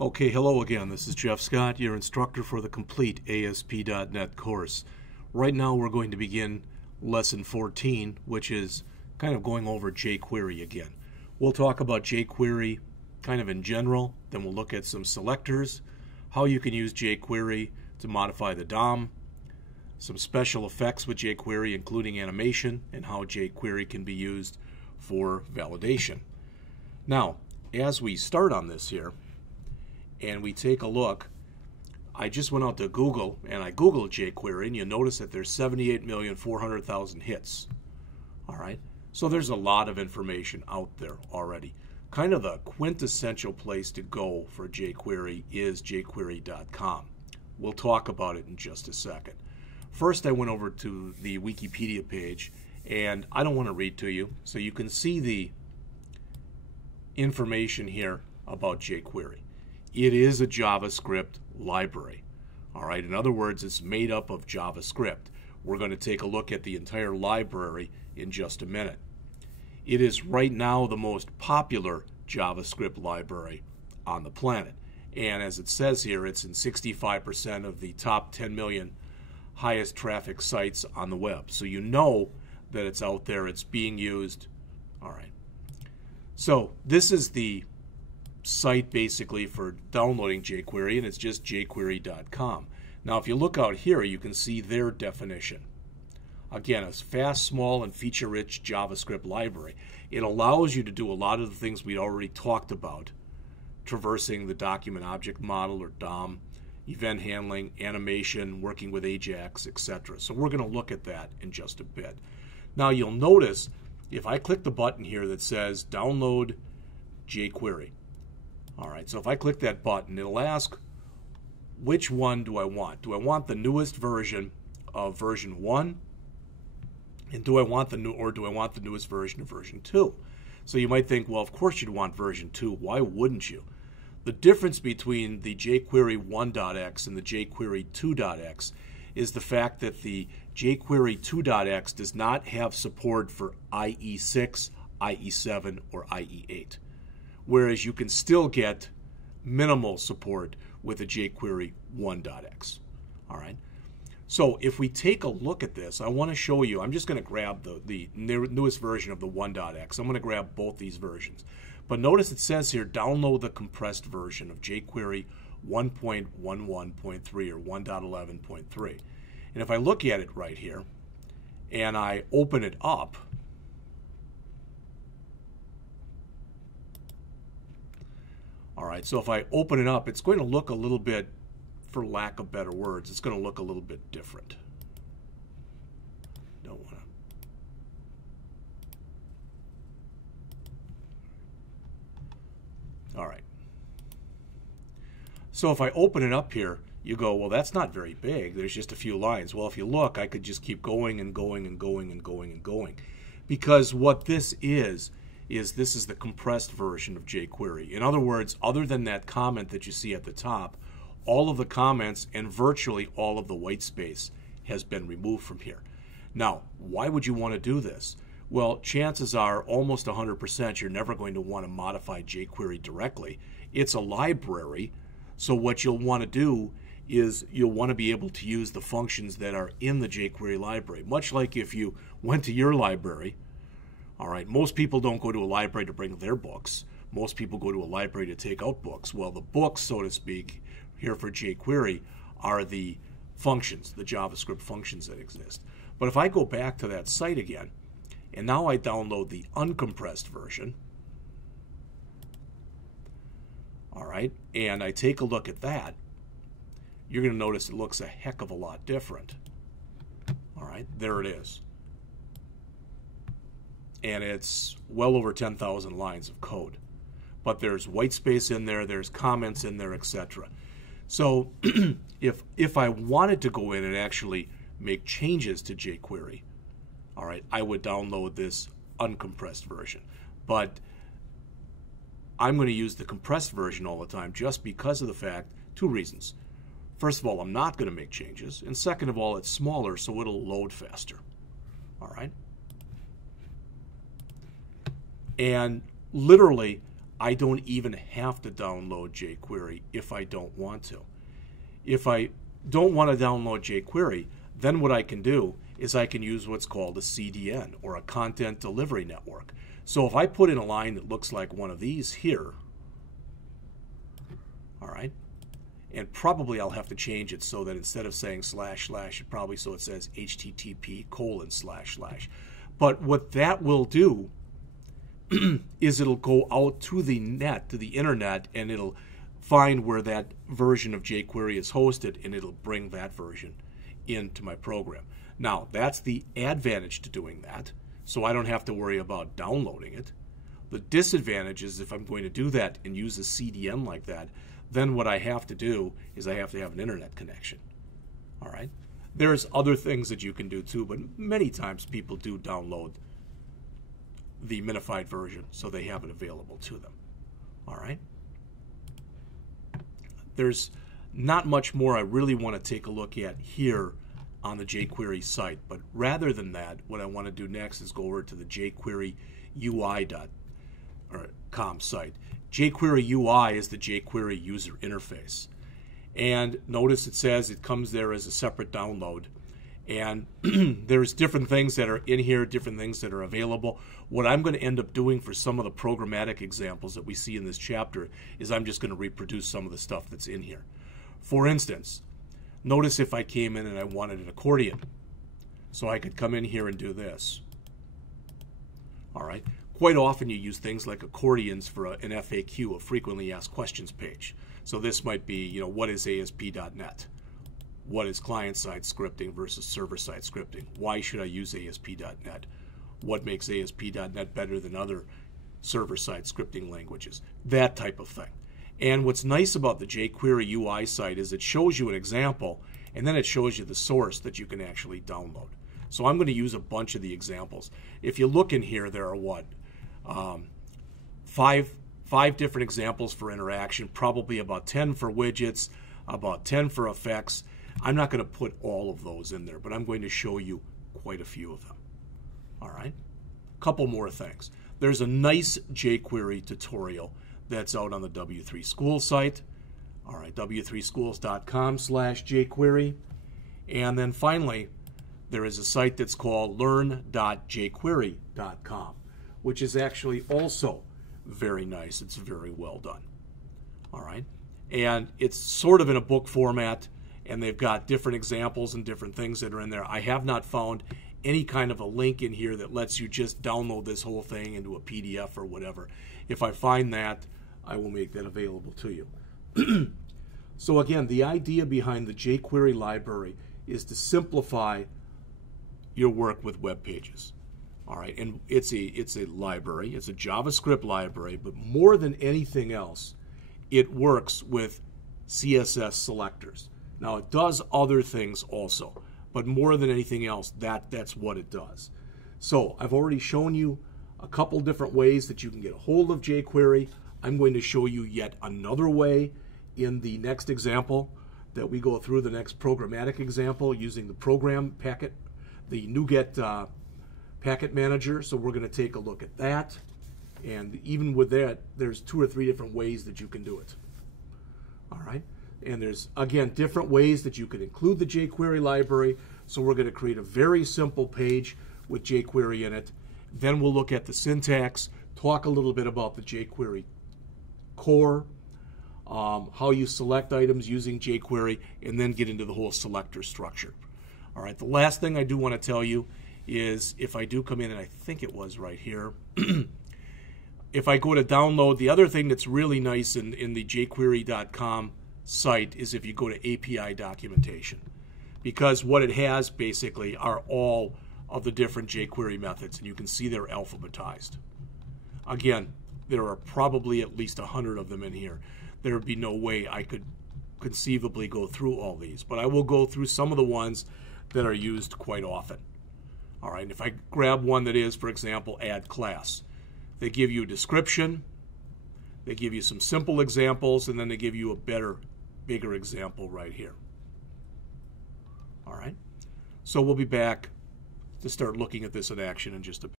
Okay, hello again. This is Jeff Scott, your instructor for the complete ASP.NET course. Right now we're going to begin Lesson 14, which is kind of going over jQuery again. We'll talk about jQuery kind of in general, then we'll look at some selectors, how you can use jQuery to modify the DOM, some special effects with jQuery including animation, and how jQuery can be used for validation. Now, as we start on this here, and we take a look, I just went out to Google and I Googled jQuery, and you'll notice that there's 78,400,000 hits. All right, so there's a lot of information out there already. Kind of the quintessential place to go for jQuery is jQuery.com. We'll talk about it in just a second. First, I went over to the Wikipedia page, and I don't want to read to you, so you can see the information here about jQuery. It is a JavaScript library. All right, in other words, it's made up of JavaScript. We're going to take a look at the entire library in just a minute. It is right now the most popular JavaScript library on the planet. And as it says here, it's in 65% of the top 10 million highest traffic sites on the web. So you know that it's out there, it's being used. All right. So this is the site basically for downloading jQuery, and it's just jQuery.com. Now if you look out here, you can see their definition. Again, a fast, small, and feature-rich JavaScript library. It allows you to do a lot of the things we already talked about, traversing the document object model or DOM, event handling, animation, working with Ajax, etc. So we're going to look at that in just a bit. Now you'll notice if I click the button here that says download jQuery, all right, so if I click that button, it'll ask, which one do I want? Do I want the newest version of version 1? And do I want the newest version of version 2? So you might think, well, of course you'd want version 2. Why wouldn't you? The difference between the jQuery 1.x and the jQuery 2.x is the fact that the jQuery 2.x does not have support for IE6, IE7, or IE8. Whereas you can still get minimal support with a jQuery 1.x. All right. So if we take a look at this, I want to show you, I'm just going to grab the newest version of the 1.x. I'm going to grab both these versions. But notice it says here, download the compressed version of jQuery 1.11.3 or 1.11.3. And if I look at it right here, and I open it up, all right, so if I open it up, it's going to look a little bit, for lack of better words, it's going to look a little bit different. Don't want to. All right. So if I open it up here, you go, well, that's not very big. There's just a few lines. Well, if you look, I could just keep going and going and going and going and going. Because what this is this is the compressed version of jQuery. In other words, other than that comment that you see at the top, all of the comments and virtually all of the white space has been removed from here. Now, why would you want to do this? Well, chances are almost 100% you're never going to want to modify jQuery directly. It's a library, so what you'll want to do is you'll want to be able to use the functions that are in the jQuery library. Much like if you went to your library, all right, most people don't go to a library to bring their books. Most people go to a library to take out books. Well, the books, so to speak, here for jQuery are the functions, the JavaScript functions that exist. But if I go back to that site again, and now I download the uncompressed version, all right, and I take a look at that, you're going to notice it looks a heck of a lot different. All right, there it is. And it's well over 10,000 lines of code. But there's white space in there, there's comments in there, etc. So if I wanted to go in and actually make changes to jQuery, all right, I would download this uncompressed version. But I'm going to use the compressed version all the time just because of the fact, two reasons. First of all, I'm not going to make changes. And second of all, it's smaller, so it'll load faster. All right? And literally, I don't even have to download jQuery if I don't want to. If I don't want to download jQuery, then what I can do is I can use what's called a CDN, or a content delivery network. So if I put in a line that looks like one of these here, all right, and probably I'll have to change it so that instead of saying // probably so it says http://. But what that will do is it'll go out to the net, to the internet, and it'll find where that version of jQuery is hosted, and it'll bring that version into my program. Now, that's the advantage to doing that, so I don't have to worry about downloading it. The disadvantage is if I'm going to do that and use a CDN like that, then what I have to do is I have to have an internet connection. All right? There's other things that you can do too, but many times people do download the minified version so they have it available to them. All right? There's not much more I really want to take a look at here on the jQuery site, but rather than that, what I want to do next is go over to the jQueryui.com site. jQuery UI is the jQuery user interface. And notice it says it comes there as a separate download. And there's different things that are in here, different things that are available. What I'm going to end up doing for some of the programmatic examples that we see in this chapter is I'm just going to reproduce some of the stuff that's in here. For instance, notice if I came in and I wanted an accordion. So I could come in here and do this. All right. Quite often you use things like accordions for an FAQ, a frequently asked questions page. So this might be, what is ASP.NET? What is client-side scripting versus server-side scripting? Why should I use ASP.NET? What makes ASP.NET better than other server-side scripting languages? That type of thing. And what's nice about the jQuery UI site is it shows you an example, and then it shows you the source that you can actually download. So I'm going to use a bunch of the examples. If you look in here, there are what? Five different examples for interaction, probably about 10 for widgets, about 10 for effects. I'm not going to put all of those in there, but I'm going to show you quite a few of them. All right? A couple more things. There's a nice jQuery tutorial that's out on the W3 School site. All right, w3schools.com/jQuery. And then finally, there is a site that's called learn.jQuery.com, which is actually also very nice. It's very well done. All right? And it's sort of in a book format, and they've got different examples and different things that are in there. I have not found any kind of a link in here that lets you just download this whole thing into a PDF or whatever. If I find that, I will make that available to you. So again, the idea behind the jQuery library is to simplify your work with web pages. All right, and it's a library, it's a JavaScript library, but more than anything else, it works with CSS selectors. Now it does other things also, but more than anything else, that's what it does. So I've already shown you a couple different ways that you can get a hold of jQuery. I'm going to show you yet another way in the next example that we go through, the next programmatic example using the program packet, the NuGet packet manager. So we're going to take a look at that. And even with that, there's 2 or 3 different ways that you can do it. All right. And there's, again, different ways that you can include the jQuery library. So we're going to create a very simple page with jQuery in it. Then we'll look at the syntax, talk a little bit about the jQuery core, how you select items using jQuery, and then get into the whole selector structure. All right, the last thing I do want to tell you is if I do come in, and I think it was right here, if I go to download, the other thing that's really nice in the jQuery.com site is if you go to API documentation, because what it has basically are all of the different jQuery methods, and you can see they're alphabetized. Again, there are probably at least 100 of them in here. There would be no way I could conceivably go through all these, but I will go through some of the ones that are used quite often. All right, and if I grab one that is, for example, add class, they give you a description, they give you some simple examples, and then they give you a better, bigger example right here. All right, so we'll be back to start looking at this in action in just a bit.